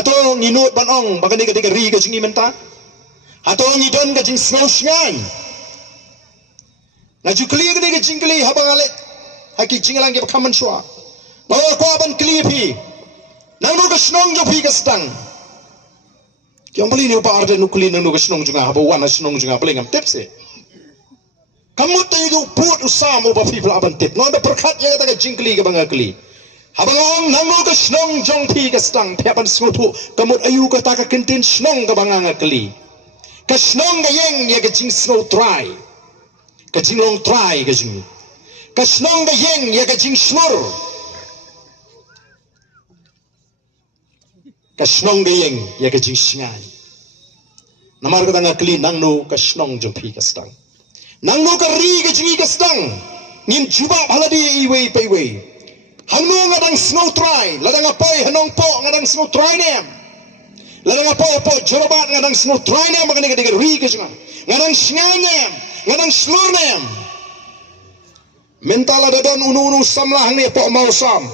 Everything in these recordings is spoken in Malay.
Hato nginut banong bagani ka ri ka jingi menta. Hato ngidon ka jing snow shngan. Ngaju kli ka jing kli habang alet. Haki jingalang ke bakaman shwa. Bawa ko aban kli pi. Nang no ka snong jo pi ka stang. Yang beli ni upa arde nukli nang no ka snong junga haba wana snong junga beli ngam tepse. Kamu tayo put usam upa people aban tip. No ada perkat yang kata ka jing kli ka banga kli. Habang nang no ka snong jong pi ka stang pepan skutu kamut ayu ka ta ka kentin snong ka banga kli. Ka snong ka yeng ya ka jing snow try. Ka jing long try ka jing. Ka snong ka yeng ya ka jing snor. Ka snong ka yeng ya ka jing sngai. Namar ka tanga kli nang no ka snong jong pi ka stang. Nang no ka ri ka jing ka stang. Ngin juba haladi iwe pa iwe. Hangno ngadang snow try, ladang apoy hanong po ngadang snow try nem. Ladang apoy po jorobat ngadang snow try nem magani ka ri ka jing. Ngadang sngai nem, ngadang snor nem. Mentala dadon unu samlah hang ni po mau sam.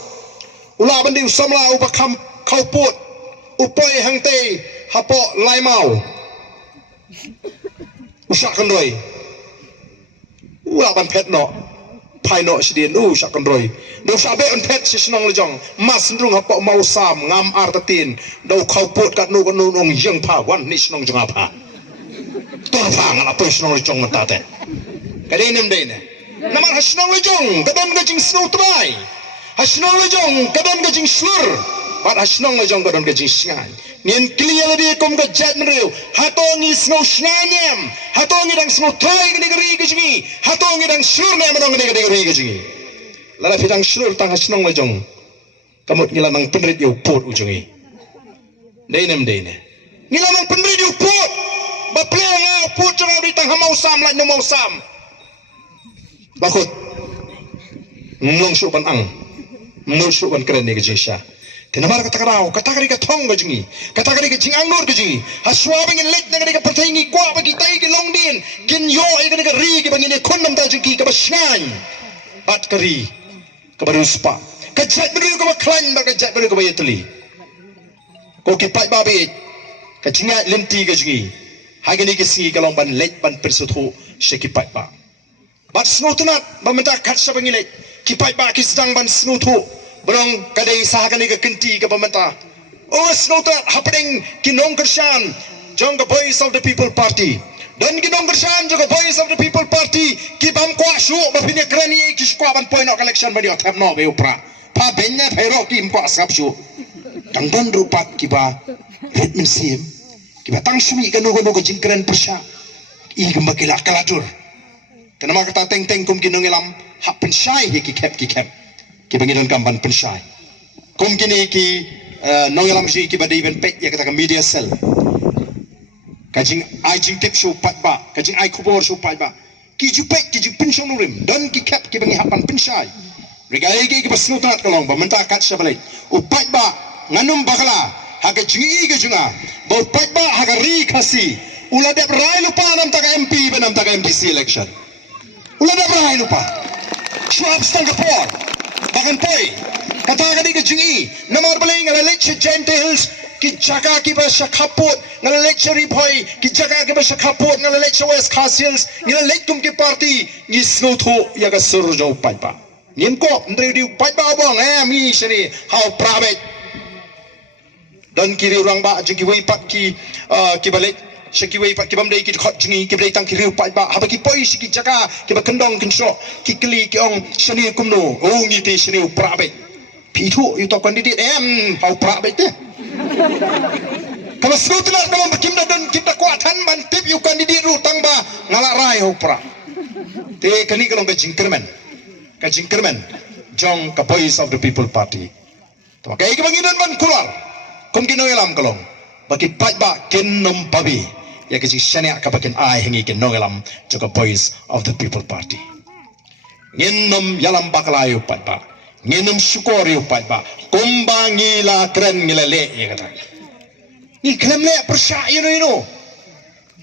Ula bandi samlah upa kau put. Upoy hang te hapo lai mau. Usak kendoi. Ula ban pet no. Pai no sidien usak kendoi. Do sabe on pet sisnong lejong. Mas ndrung hapo mau sam ngam artatin. Do kau put kat nu nong yeng pa wan ni snong jong apa. Tor pa ngala po snong lejong mentate. Kadenem dene. Namar hasnong lejong kadam gajing snow try. Hasnong lejong kadam gajing slur. Pat hasnong lejong kadam gajing sngai. Nien clear di kom ka jet mreu. Hatongi snow snanyam. Hatongi dang snow try gani gari gajingi. Hatongi dang slur nem dong gani gari gajingi. Lala fitang slur tang hasnong lejong. Kamut ngilanang penrit yu put ujungi. Deinem dene. Ngilanang penrit yu put. Ba pleng put jong di tang hamau sam lai no mau sam. Bakut nong suban ang nong suban keren ni gejisha kenamar katakarau katakari ka thong gejingi katakari ka jing angnor gejingi haswabing in lek nagani ka pertaingi kwa bagi tai ki longdin kin yo igani ka ri ki bangini khonnam ta jingi ka basnan at kari ka baruspa ka jat beru ka klan ba ka jat beru ka bayetli ko ki pai babe ka jinga lenti gejingi hagani ki singi ka long ban lek ban persuthu sheki pai ba Bat snow tunat, bamenta kat sa pangilay. Kipay ba kisdang ban snow to. Barong kaday sahakan ni kakinti ka bamenta. Oh snow tunat, happening kinong kersyan. Jong the voice of the people party. Dan kinong kersyan jong the voice of the people party. Kibam kwa syu, bapinya krani kiskwa ban point of election ba diyo. Tap no be upra. Pa benya pero kim kwa sap syu. Tangdan rupat kiba. Red minsim. Kiba tang sumi kanu-kanu kajingkran persya. Ii kumbakila kalatur. Kenapa kata teng kum kinong ilam hak pensyai ki kep ki bangidon kamban pensyai kum kini ki nong ilam ji ki badai ben pek ya kata media cell kajing ai jing tip show pat ba kajing ai kubor show pat ba ki jupek ki jing pensyong nurim don ki kep ki bangi hapan pensyai regai ki basnu tat kalong ba menta kat sabalai upat ba nganum bakala haga jingi ga junga ba upat ba haga ri khasi uladep rai lupa nam taka MP benam taka MDC election Ulah dah berai lupa. Schwab Singapore. Bahkan poi. Kata kadi kejungi. Namar beling ala lecture gentles. Ki jaga ki ba syakaput. Ngala lecture ripoi. Ki jaga ki ba syakaput. Ngala lecture West Castles. Ngala lectum ki party. Ngi snoto yaga surjo upai pa. Ngin kop. Ndri di upai pa abang. Mi sini. How private. Dan kiri orang ba. Jengki wipat ki balik. Sekiway pak kibam dai ki khot jingi ki dai tang ki riu pai ba haba ki poi ki jaka ki ba kendong kinsho ki kli ki ong shani kumno o ngi te shani prabe pitu yu to kandidate hau prabe te kalau sutna kalau bakim dan kita kuatan mantip yu kandidate ru tang ba ngala rai hau pra te kani kalau ka jingkerman jong ka voice of the people party to kai ki bangidon ban kular kum ki no elam kalong baki pai ba kinom pabi ya kasi syania kapakin ai hingi kin nongelam juga voice of the people party nginom yalam bakalayo pai ba nginom syukor yu pai ba kumbangi la kren ngilale ya kata ni klem le persya ino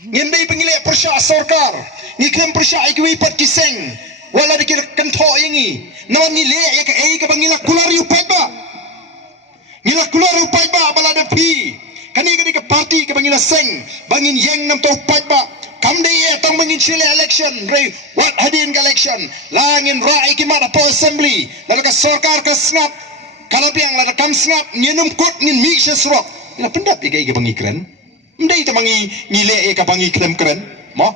ngimbe pengile persya sarkar ni klem persya ikwi pat kiseng wala dikir kentho yingi nawan ni le ya ka ei ka bangila kular yu pai ba ngila kular yu pai ba balada pi bangin seng bangin yang nam tau pat ba kam de ye tang bangin chile election re wat hadin election langin rai ki mata po assembly la ka sarkar ka snap kalapiang la kam snap nyenum kot ngin mi sesrok ina pendap ye kai bangi kren ndai ta bangi ngile e ka bangi krem kren mo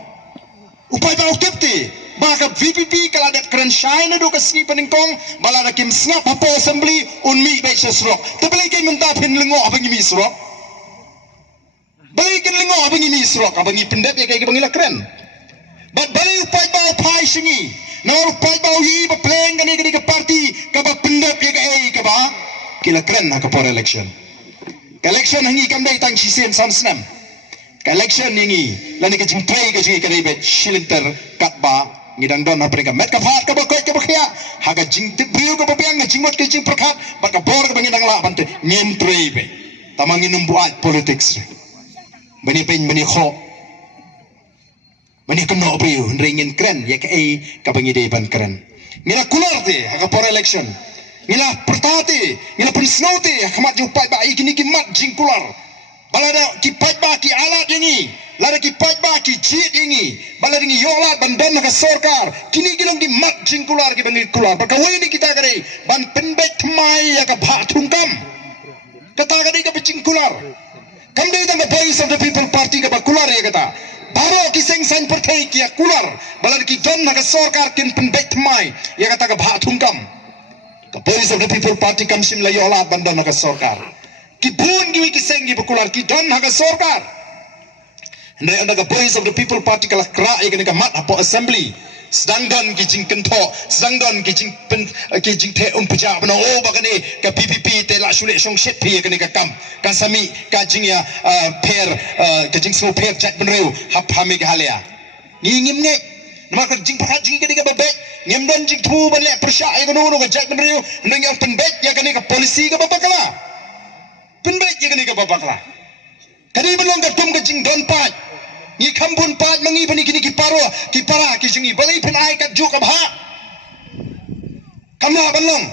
upai ba utepti baka VPP kala dat kren shine do ka sni peningkong bala da kim snap po assembly un mi ba sesrok te beli kai menta pin lengo abangi mi srok beli kin lengo abangi mi srok abangi pendap ye kai bangi la kren but bali upai ba upai singi na upai ba yi ba playing gani gani ka party ka ba pendap ye kai ka ba kila kren ha ka por election election hangi kam dai tang sisen sam snam election ningi lani ka jing play ka jing ka dai bet shilinter kat ba ngidang don ha preka met ka phat ka ba koi ka ba khia ha ka jing tibriu ka ba piang jing mot ka jing prakhat ba ka bor ka bangin dang la bante nyen trei be tamangin numbuat politics bani pen bani kho bani keno briu ringin kren ya ka ai ka bangi dei ban kren ngila kular te ha ka por election ngila pertati ngila pensnoti khamat ju pai ba ikini ki mat jing kular balada ki pai ba ki alat dingi lada ki pai ba ki jit dingi balada dingi yola bandan ka sarkar kini gilong di mat jing kular ki bangi kular ba kawai ni kita kare ban penbet mai ya ka bha thungkam kata kare ka jing kular kam dei tang voice of the people party ka ba kular ya kata baro ki seng san perthai ki kular balada ki don ka sarkar kin penbet mai ya kata ka bha thungkam ka voice of the people party kam sim la yola bandan ka sarkar ki bun gi ki seng gi bukular ki don ha ka sarkar ndai anda ka voice of the people party kala kra ye ka mat apo assembly sedang don ki jing kentho sedang don ki jing pen ki jing the peja bana o ba kani ka PPP te la shule song shet phi ka ni ka kam ka sami ka jing ya pair ka jing so pair chat benreu hap hame ka halia ni ngim nge nama ka jing phat jing ka ni ka babek ngem don jing thu ban le persha ai ka no ka chat benreu ndang yang penbet ya ka ni ka policy ka babakala penbet ya ka ni ka babakala kadi belong ka tum ka jing don pat ni kampun pat mangi pani kini ki paro ki para ki jingi balai pen ai kat juk abha kamla banlong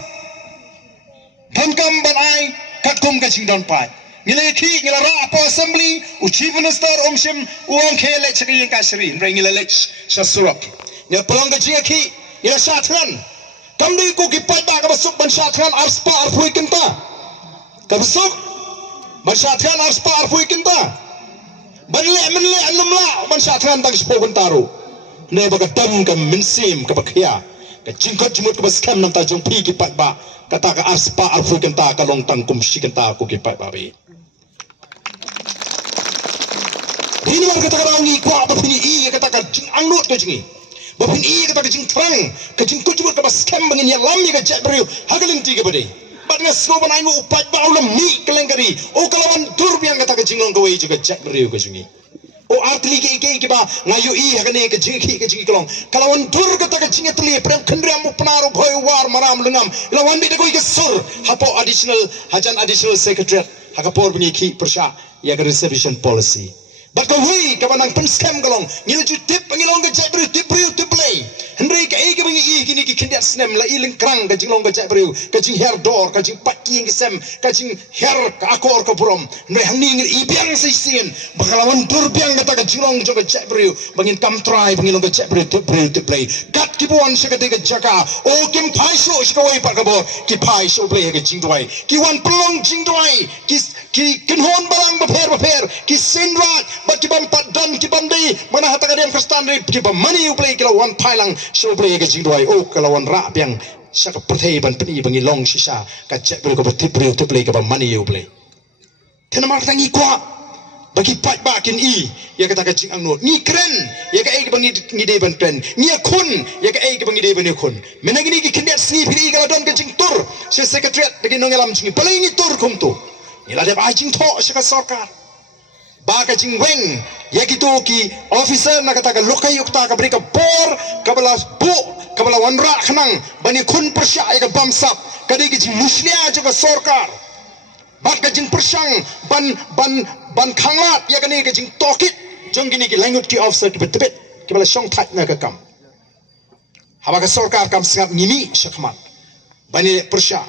tham ban ai kat kum ka jing don pat ngile ki ngila ra po assembly u chief minister omshim uang khele chiki ka shri rai ngila lech shasurap ngila pelong ka jingi ki ngila shatran kamdi ku ki pat ba ka basuk ban shatran arspa arfui kinta ka basuk ban shatran arspa arfui kinta banle menle anumla ban shatran bang spoken taro ne baga tam ka minsim ka bakhia ka jingkot jimut ka baskam nam ta jong phi ki pat ba kata ka arspa arfu kenta ka long tang kum shi kenta ku ki pat ba be ini war kata ka ngi kwa ba phini i kata ka jing angnut ka jingi ba phini i kata ka jing trang ka jing kut jimut ka baskam bangin ya lam ka jabru hagalin ti ka bade bat nga sko ban aingu upat ba ulam mi kelengkari o kalawan dur biang kata ka jinglong ka wei juga jabru ka jingi o artli ke ba ngayu i hagane ke jingi ke jingi kolong kalawan dur kata ka jingi tli prem khandriam upnaro bhoi war maram lungam lawan bi de koi ke sur hapo additional secretary hakapor bunyi ki persha ya ke reservation policy but ka hui ka banang pen scam kolong ngil ju tip ngilong ka jabru tip play hendri ka e ke bunyi i kini ki kindat snem la iling krang ka jinglong ka jabru ka jing hair door ka jing paki ng sem ka jing hair ka akor ka burom ndai hangni ngil i biang sai sin bakalawan dur biang kata ka jinglong jo ka jabru bangin kam try bangilong ka jabru tip play kat ki bon se ka de ka jaka o kim phai so ka wai pa ka bo ki phai so play ka jing doi ki wan plong jing doi ki kinhon balang ba pher ki sinrat but ki ban padan ki bandai mana hata ka dem kristan ri ki ba money you play kila wan phai lang so play ka jing doi o kala wan ra biang saka perthai ban pani bangi long sisa ka jabru ka tip play ka ba money you play kena mar tangi kwa bagi pat bakin i ya kata ka jing angnut ni kren ya ka ai bangi ni de ban kren ni kun ya ka ai bangi de ban kun menagi ni ki kindat sni phiri kala don ka jing tur se secretary de nong elam jing palai ni tur kum tu ni la de ba jing tho saka sarkar ba ka jing wen ya gitu ki officer na kata ka lokai ukta ka beri ka bor kabala bu kabala wanra khnang bani kun persya ya ka bamsap kadi ki jing muslia jo ka sarkar bat ka jing persang ban khanglat ya kani ka jing tokit jong gini ki langut ki officer ki betebet ki bala shong that na ka kam haba ka sarkar kam singap ngimi shakmat bani persya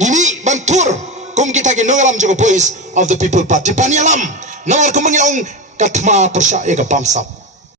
ngimi ban tur kum kita ke nongalam juga voice of the people party panialam nawar kumengyong katma persya ega pamsap